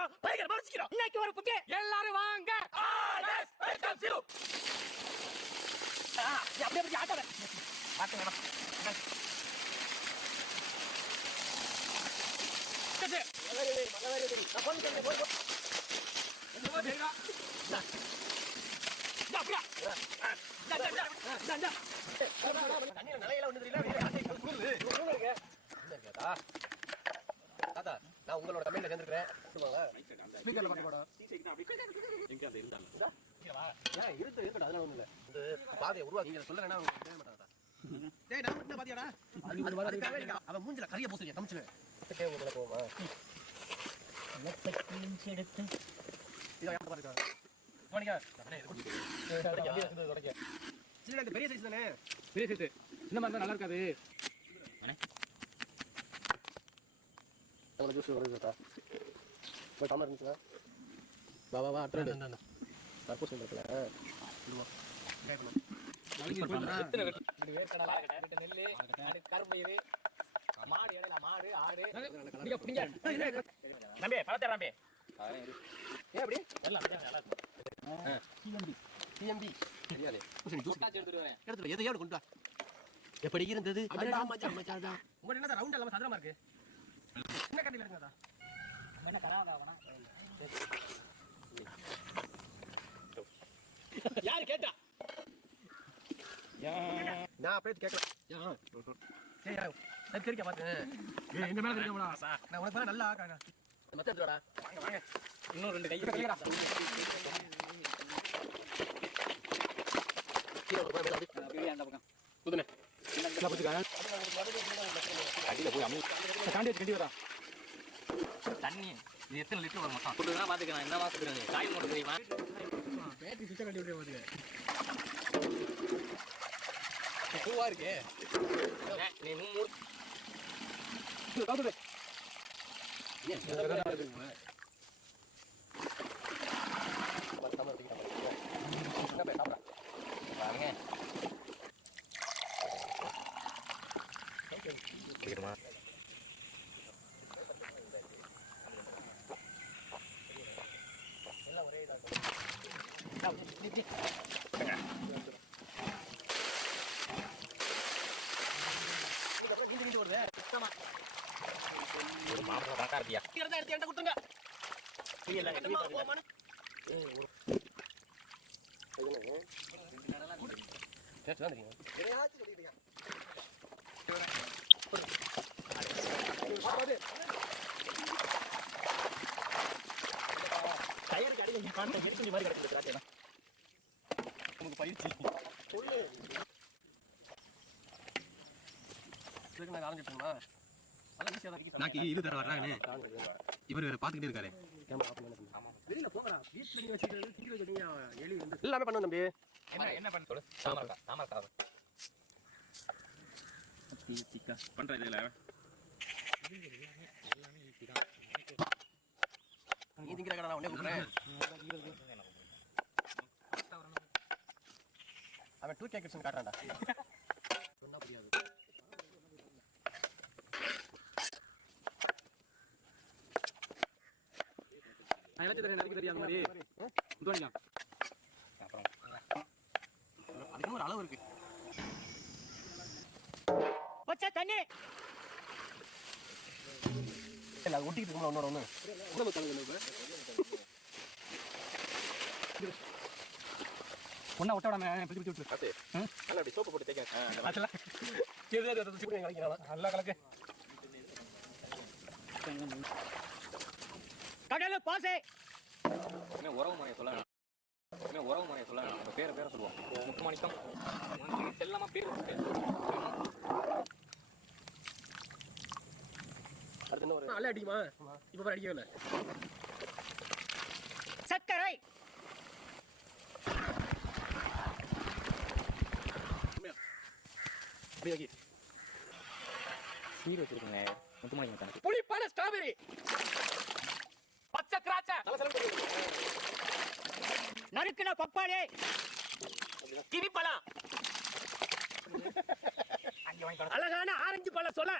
சீக்கிரம் பயங்கரமா சீக்கிரம் இன்னைக்கு ஒரு புட்டி எல்லாரும் வாங்க ஆல்வேஸ் வெல்கம் யூ அப்படியே ஆட்டற பாத்துங்க சரி மலவேரி நான் போன் பண்ணி போய் என்ன தெரியுமா அப்படியே தண்ணில நலையில ஒண்ணு தெரியல தாத்தா நான் உங்களோட கமெண்ட்ல சேர்ந்திருக்கேன் ஸ்பீக்கர்ல பாக்க போடா எங்க அந்த இருந்தாங்க ஏன் இருக்கு அதெல்லாம் ஒண்ணும் இல்ல இந்த பாதையை உருவாக்கி நீங்க சொல்லலனா கேட்க மாட்டாங்க டேய் நான் மட்டும் பாத்தியாடா அவன் மூஞ்சில கரிய பூசுறியா தமிச்சுவேன் டேய் உள்ள போமா லெஃப்ட் கிளின்ச் எடுத்து இத யார பாருங்க போனிங்க தொடங்க சின்ன பெரிய சைஸ் தானே பெரிய சைஸ் இந்த மாதிரி நல்லா இருக்காது அண்ணே அவளை ஜூஸ் வருது தாத்தா போய் டம்ளர் இருந்துச்சுல வா வா வா அட்ரா தர்பூசணி இருக்குல்ல நெல்லு கரும்பு இது மாடு இடையில மாடு ஆடு நம்பி பழத்தை நம்பி ஏன் அப்படி எல்லாம் நல்லா இருக்கும் டிஎம்பி தெரியாதே எடுத்துட்டு எதையோட கொண்டு வா எப்படி இருந்தது உங்க என்ன ரவுண்ட் எல்லாம் சதுரமா இருக்கு என்ன கண்டில இருக்குதா என்ன கராவதாவனா யார் கேட்டா நான் அப்படியே கேட்கல நான் தெரிக்க பார்த்தேன் எங்க மேல தெரியுமா நான் உனக்கு நல்லா ஆக்காங்க மத்த எடுத்துடா வாங்க வாங்க இன்னும் ரெண்டு கை கீழ அப்படியே அந்த பக்கம் புதுனே என்ன புதுக்கா அடியில போய் அம்மி தாண்டி கட்டி வரா தண்ணி இது எத்தனை லிட்டர் வரும் மொத்தம் சொல்லுங்க பாத்துக்கலாம் என்ன மாசத்துக்கு காய் மூட தெரியுமா பேட்டரி சுவிட்ச் கட்டி விட்டு பாத்துக்க பூவா இருக்கே நீ மூணு காதுடே ஏன் இதெல்லாம் இருக்குங்க மத்தமா தீங்க என்ன பே சாப்பிடா பாருங்க கேக்குமா எல்லாம் ஒரே இதா கிண்டி வருது சுத்தமா ஒரு மாமா காக்கா இருக்கியா எடுத்து என்கிட்ட கொடுத்துங்க இல்ல கட்டமா போமானே டேஸ்ட் தான் தெரியும் என்னையாச்சு சொல்லிட்டீங்க டயருக்கு அடி நீங்க காண்ட வெட்டி மாதிரி கிடக்குது ராஜேனா உங்களுக்கு பயிற்சி சொல்லு இதுக்கு நான் ஆரம்பிச்சேன்னா நல்லா ஈஸியா தான் இருக்கு நாக்கி இது தர வர்றானே இவர் வேற பாத்துக்கிட்டே இருக்காரு ஆமா வெளியில போங்கடா வீட்ல நீ வச்சிட்டு திங்க வச்சிட்டீங்க எலி வந்து எல்லாமே பண்ணு தம்பி என்ன பண்ண சொல்லு சாமர்கா டிக்கா பண்ற இதுல எல்லாமே ஈஸி தான் நீ திங்கற கடை நான் உடனே கூப்பிடுறேன் அவன் 2K கிட்ஸ் காட்றான்டா சொன்னா புரியாது நான் எல்லாத்தையும் தரேன் எனக்கு தெரியாத மாதிரி தோணிக்கலாம் அப்புறம் அதுக்கு ஒரு அளவு இருக்கு பச்சை தண்ணி இல்ல அது ஒட்டிக்கிட்டு இருக்குமா ஒன்னோட ஒண்ணு உடம்பு தள்ளுங்க ஒண்ணா ஒட்ட விடாம பிடிச்சி பிடிச்சி விட்டு நல்லா அப்படி சோப்பு போட்டு தேய்க்க அதெல்லாம் சிவனே கலக்கிறான் நல்லா கலக்கு கடல பாசே என்ன உறவு முறையை சொல்லலாம் என்ன உறவு முறையை சொல்லலாம் நம்ம பேரை சொல்லுவோம் முத்துமாணிக்கம் செல்லமா பேர் அடுத்து என்ன ஒரு நல்ல அடிக்குமா இப்ப பாரு அடிக்கவே இல்லை சக்கரை சீர் வச்சிருக்கீங்க முத்துமாணிக்கம் புளிப்பான ஸ்ட்ராபெரி பச்சை திராட்சை நறுக்குன பப்பாளி கிவி பழம் அழகான ஆரஞ்சு பழம் சொல்ல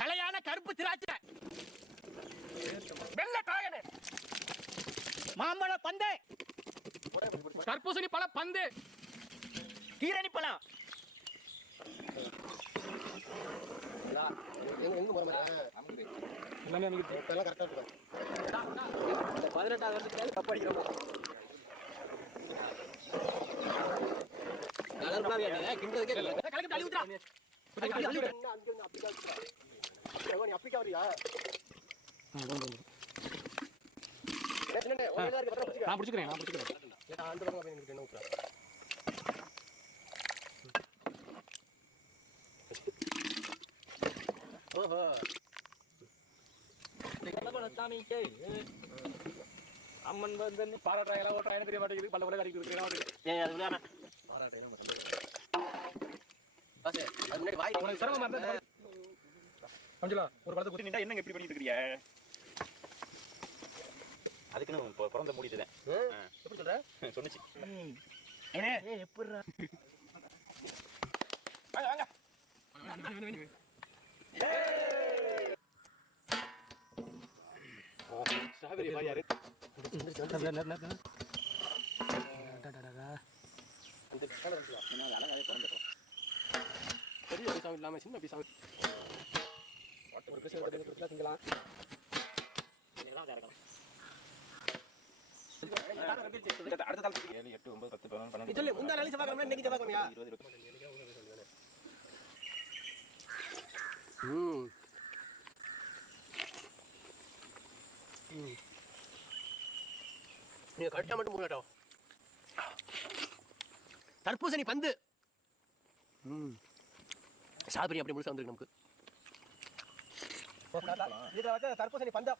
கலையான கருப்பு திராட்சை வெள்ளை டிராகன் பந்து, தர்பூசணி பழ பந்து, கீரணி பழம். எங்க போற மாதிரி எல்லாமே அமைக்கு எல்லாம் கரெக்டா இருக்கு. 18வது வருஷத்துக்கு மேல தப்பு அடிக்கிறோம். கிண்டதுக்கே கலக்கி அள்ளி ஊத்துறா. அப்படிக்கா வரியா? நான் பிடிச்சிக்கிறேன். அந்த பக்கம் போய் என்ன ஊத்துறா? ஓஹோ அம்மன் வந்து பாராட்டாயெல்லாம் ஓட்டுறாங்க தெரிய மாட்டேங்குது. பல்ல பல்ல கடிக்கிறது பாராட்டையும் முன்னாடி வாய் உனக்கு சிரமமா இருந்தா கொஞ்சம் ஒரு படத்தை குத்தி நின்றா என்னங்க எப்படி பண்ணிட்டு இருக்கிறியா? அதுக்குன்னு பிறந்த மூடிட்டுதான் எப்படி சொல்ற? சொன்னிச்சு. எப்படிடா வாங்க ஸ்ட்ராபெரி பாய் யாரு? பெரிய பீஸாவும் இல்லாம சின்ன பீஸாவும் ஒரு பீஸா திங்கலாம். அடுத்த தாள் 7 8 9 10 11 12 சொல்லு முந்தா நாள் செவ்வாய்க்கிழமை இன்னைக்கு செவ்வாய்க்கிழமையா? 20 21 நீங்க கரெக்டா மட்டும் மூடட்டும். தர்பூசணி பந்து. சாப்பிரி அப்படி முழுசா வந்துருக்கு நமக்கு. தர்பூசணி பந்தா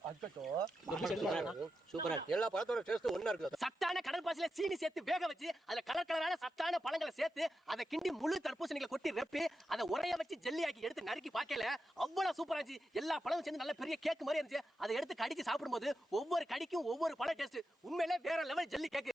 சூப்பரா எல்லா பழத்தோட டேஸ்ட் ஒண்ணா இருக்கு. சத்தான கடல் பாசில சீனி சேர்த்து வேக வச்சு அதுல கலர் கலரான சத்தான பழங்களை சேர்த்து அதை கிண்டி முழு தர்பூசணிகளை கொட்டி ரெப்பி அதை உரைய வச்சு ஜெல்லி ஆக்கி எடுத்து நறுக்கி பார்க்கல அவ்வளவு சூப்பரா இருந்துச்சு. எல்லா பழமும் சேர்ந்து நல்ல பெரிய கேக் மாதிரி இருந்துச்சு. அதை எடுத்து கடிச்சு சாப்பிடும்போது ஒவ்வொரு கடிக்கும் ஒவ்வொரு பழ டேஸ்ட் உண்மையிலே வேற லெவல் ஜெல்லி கேக்.